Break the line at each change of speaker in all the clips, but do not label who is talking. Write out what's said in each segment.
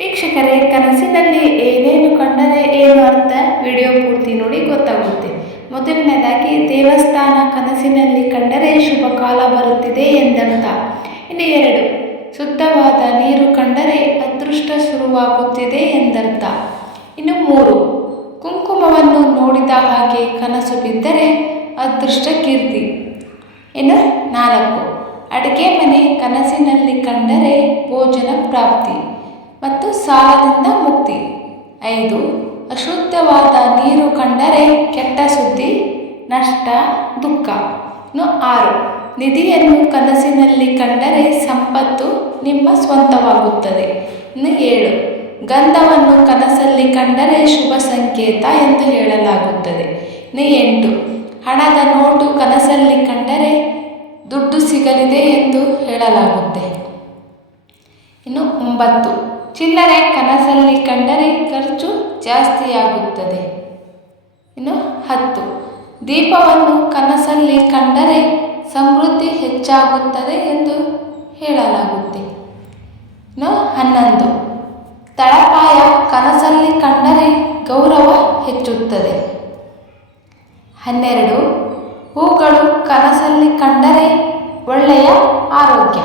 ವೀಕ್ಷಕರೇ, ಕನಸಿನಲ್ಲಿ ಏನೇನು ಕಂಡರೆ ಏನು ಅಂತ ವಿಡಿಯೋ ಪೂರ್ತಿ ನೋಡಿ ಗೊತ್ತಾಗುತ್ತೆ. ಮೊದಲನೇದಾಗಿ, ದೇವಸ್ಥಾನ ಕನಸಿನಲ್ಲಿ ಕಂಡರೆ ಶುಭ ಕಾಲ ಬರುತ್ತಿದೆ ಎಂದರ್ಥ. ಇನ್ನು ಎರಡು, ಶುದ್ಧವಾದ ನೀರು ಕಂಡರೆ ಅದೃಷ್ಟ ಶುರುವಾಗುತ್ತಿದೆ ಎಂದರ್ಥ. ಇನ್ನು ಮೂರು, ಕುಂಕುಮವನ್ನು ನೋಡಿದ ಹಾಗೆ ಕನಸು ಬಿದ್ದರೆ ಅದೃಷ್ಟ ಕೀರ್ತಿ. ಇನ್ನು ನಾಲ್ಕು, ಅಡುಗೆ ಮನೆ ಕನಸಿನಲ್ಲಿ ಕಂಡರೆ ಭೋಜನ ಪ್ರಾಪ್ತಿ. ಮತ್ತು ಸಾಲದಿಂದ ಮುಕ್ತಿ. ಐದು, ಅಶುದ್ಧವಾದ ನೀರು ಕಂಡರೆ ಕೆಟ್ಟ ಸುದ್ದಿ, ನಷ್ಟ, ದುಃಖ. ಇನ್ನು ಆರು, ನಿಧಿಯನ್ನು ಕನಸಿನಲ್ಲಿ ಕಂಡರೆ ಸಂಪತ್ತು ನಿಮ್ಮ ಸ್ವಂತವಾಗುತ್ತದೆ. ಇನ್ನು ಏಳು, ಗಂಧವನ್ನು ಕನಸಲ್ಲಿ ಕಂಡರೆ ಶುಭ ಸಂಕೇತ ಎಂದು ಹೇಳಲಾಗುತ್ತದೆ. ಇನ್ನು ಎಂಟು, ಹಣದ ನೋಟು ಕನಸಲ್ಲಿ ಕಂಡರೆ ದುಡ್ಡು ಸಿಗಲಿದೆ ಎಂದು ಹೇಳಲಾಗುತ್ತೆ. ಇನ್ನು ಒಂಬತ್ತು ಚಿಲ್ಲರೆ ಕನಸಲ್ಲಿ ಕಂಡರೆ ಖರ್ಚು ಜಾಸ್ತಿಯಾಗುತ್ತದೆ. ಇನ್ನು ಹತ್ತು. ದೀಪವನ್ನು ಕನಸಲ್ಲಿ ಕಂಡರೆ ಸಮೃದ್ಧಿ ಹೆಚ್ಚಾಗುತ್ತದೆ ಎಂದು ಹೇಳಲಾಗುತ್ತೆ. ಇನ್ನು ಹನ್ನೊಂದು. ತಳಪಾಯ ಕನಸಲ್ಲಿ ಕಂಡರೆ ಗೌರವ ಹೆಚ್ಚುತ್ತದೆ. ಹನ್ನೆರಡು. ಹೂಗಳು ಕನಸಲ್ಲಿ ಕಂಡರೆ ಒಳ್ಳೆಯ ಆರೋಗ್ಯ.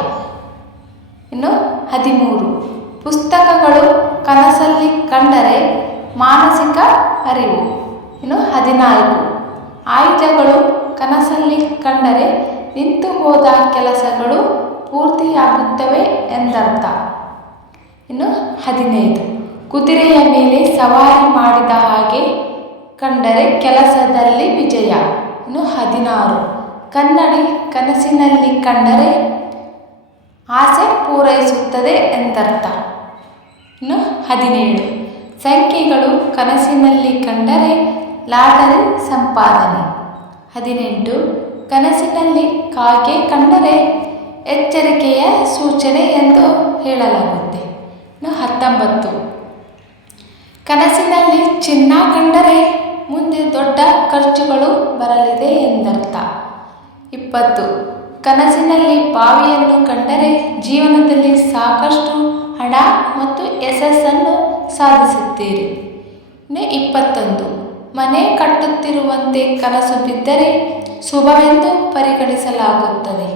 ಇನ್ನು ಹದಿಮೂರು. ಪುಸ್ತಕಗಳು ಕನಸಲ್ಲಿ ಕಂಡರೆ ಮಾನಸಿಕ ಅರಿವು. ಇನ್ನು ಹದಿನಾಲ್ಕು. ಆಯುಧಗಳು ಕನಸಲ್ಲಿ ಕಂಡರೆ ನಿಂತು ಹೋದ ಕೆಲಸಗಳು ಪೂರ್ತಿಯಾಗುತ್ತವೆ ಎಂದರ್ಥ. ಇನ್ನು ಹದಿನೈದು. ಕುದುರೆಯ ಮೇಲೆ ಸವಾರಿ ಮಾಡಿದ ಹಾಗೆ ಕಂಡರೆ ಕೆಲಸದಲ್ಲಿ ವಿಜಯ. ಇನ್ನು ಹದಿನಾರು. ಕನ್ನಡಿ ಕನಸಿನಲ್ಲಿ ಕಂಡರೆ ಆಸೆ ಪೂರೈಸುತ್ತದೆ ಎಂದರ್ಥ. ಹದಿನೇಳು. ಸಂಖ್ಯೆಗಳು ಕನಸಿನಲ್ಲಿ ಕಂಡರೆ ಲಾಟರಿ ಸಂಪಾದನೆ. ಹದಿನೆಂಟು. ಕನಸಿನಲ್ಲಿ ಕಾಗೆ ಕಂಡರೆ ಎಚ್ಚರಿಕೆಯ ಸೂಚನೆ ಎಂದು ಹೇಳಲಾಗುತ್ತೆ. ಇನ್ನು ಹತ್ತೊಂಬತ್ತು. ಕನಸಿನಲ್ಲಿ ಚಿನ್ನ ಕಂಡರೆ ಮುಂದೆ ದೊಡ್ಡ ಖರ್ಚುಗಳು ಬರಲಿದೆ ಎಂದರ್ಥ. ಇಪ್ಪತ್ತು. ಕನಸಿನಲ್ಲಿ ಬಾವಿಯನ್ನು ಕಂಡರೆ ಜೀವನದಲ್ಲಿ ಸಾಕಷ್ಟು ಹಣ ಮತ್ತು ಯಶಸ್ಸನ್ನು ಸಾಧಿಸುತ್ತೀರಿ. ಇಪ್ಪತ್ತೊಂದು. ಮನೆ ಕಟ್ಟುತ್ತಿರುವಂತೆ ಕನಸು ಬಿದ್ದರೆ ಶುಭವೆಂದು ಪರಿಗಣಿಸಲಾಗುತ್ತದೆ.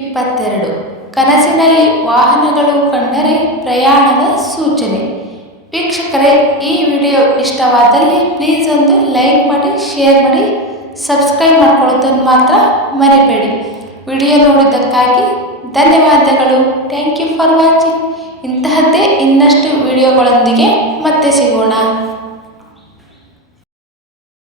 ಇಪ್ಪತ್ತೆರಡು. ಕನಸಿನಲ್ಲಿ ವಾಹನಗಳು ಕಂಡರೆ ಪ್ರಯಾಣದ ಸೂಚನೆ. ವೀಕ್ಷಕರೇ, ಈ ವಿಡಿಯೋ ಇಷ್ಟವಾದಲ್ಲಿ ಪ್ಲೀಸ್ ಒಂದು ಲೈಕ್ ಮಾಡಿ, ಶೇರ್ ಮಾಡಿ, ಸಬ್ಸ್ಕ್ರೈಬ್ ಮಾಡ್ಕೊಳ್ಳೋದನ್ನು ಮಾತ್ರ ಮರಿಬೇಡಿ. ವಿಡಿಯೋ ನೋಡಿದ್ದಕ್ಕಾಗಿ ಧನ್ಯವಾದಗಳು. Thank you for watching. ಇಂತಹದ್ದೇ ಇನ್ನಷ್ಟು ವಿಡಿಯೋಗಳೊಂದಿಗೆ ಮತ್ತೆ ಸಿಗೋಣ.